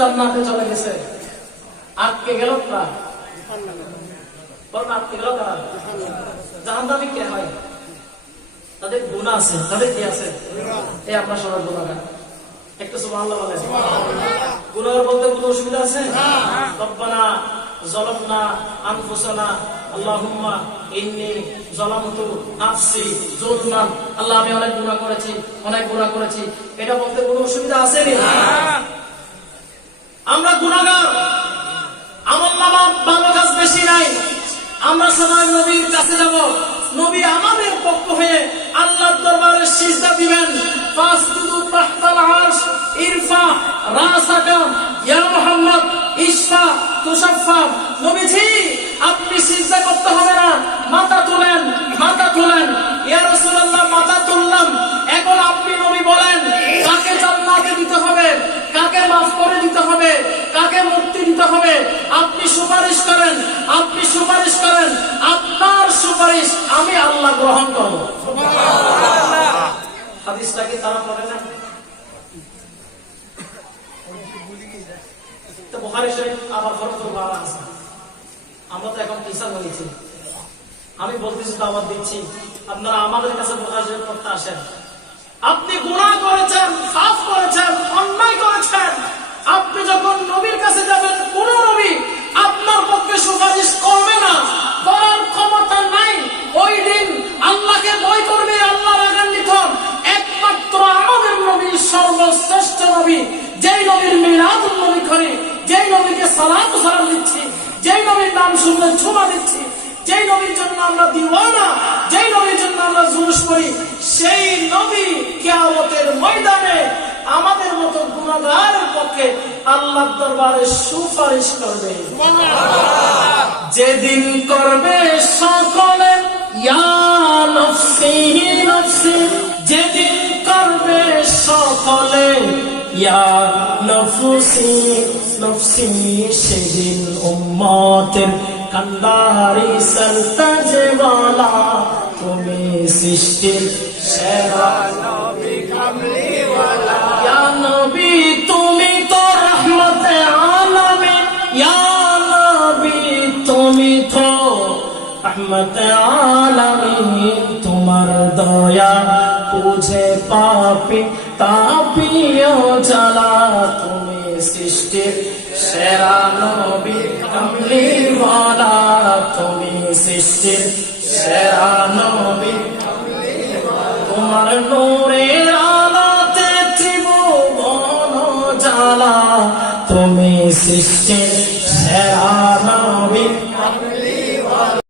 জান্নাতে চলে গেছে। আটকে গেল আটকে গেল জাহান্নামে কে হয়? তাদের গুণা আছে তাদের কি আছে? এই আপনার সবার গুণাগার। একটু সুবহানাল্লাহ বলেন। গুনার বলতে কোনো অসুবিধা আছে? রব্বানা জলামনা আনফুসানা আল্লাহুম্মা ইন্নী জালামতু নাফসি যুলমান আল্লাহ আমি অনেক গুনাহ করেছি অনেক গুনাহ করেছি। এটা বলতে কোনো অসুবিধা আছে নি। আমরা গুণাগার আমার নামা ভালো কাজ বেশি নাই। আমরা সবাই নবীর কাছে যাব। নবী আমাদের পক্ষ হয়ে আল্লাহর দরবারে সিজদা দিবেন। ফাসজুদু তাহতাল আরশ, ইরফা, রাসাকা, ইয়া মুহাম্মদ, ইশফা তুশাফফা নবীজি, আপনি সিজদা হবে আপনি সুপারিশ করেন আপনি সুপারিশ করেন আপনার সুপারিশ আমি আল্লাহ গ্রহণ করব। হাদিসটা কি তারা পড়ে না তো বুখারী শরীফ আবার ফরজুল বারা আছে। আমরা তো এখন কিসান হয়েছি আমি বলতেছি তো আবার দিচ্ছি। আপনারা আমাদের কাছে বুখারী শরীফ পড়তে আসেন। আপনি পাপ করেছেন সালাত সালাম দিচ্ছি। যেই নবীর নাম শুনলে ছোমা দিচ্ছি। যেই নবীর জন্য আমরা দিওয়ানা, যেই নবীর জন্য আমরা জুলুস করি, সেই নবী কিয়ামতের ময়দানে আমাদের মতো গুণাগারের পক্ষে আল্লাহ দরবারে সুপারিশ করবে। যেদিন করবে সকলে যেদিন করবে সকলে ইয়া নফসি নফসি সেদিন উম্মতের কান্দারি সলতাজে वाला তুমি সৃষ্টির সেরা ইয়া নবী তুমি তো রহমতে আলামিন ইয়া নবী তুমি তো রহমতে আলামিন তোমার দয়া বুঝে পাপি তাপিও জ্বালা। তুমি সৃষ্টির সেরা নবী, কমলিওয়ালা। তুমি সৃষ্টির সেরা নবী, তোমার নূরের আলোতে ত্রিভুবন জ্বালা। তুমি সৃষ্টির সেরা নবী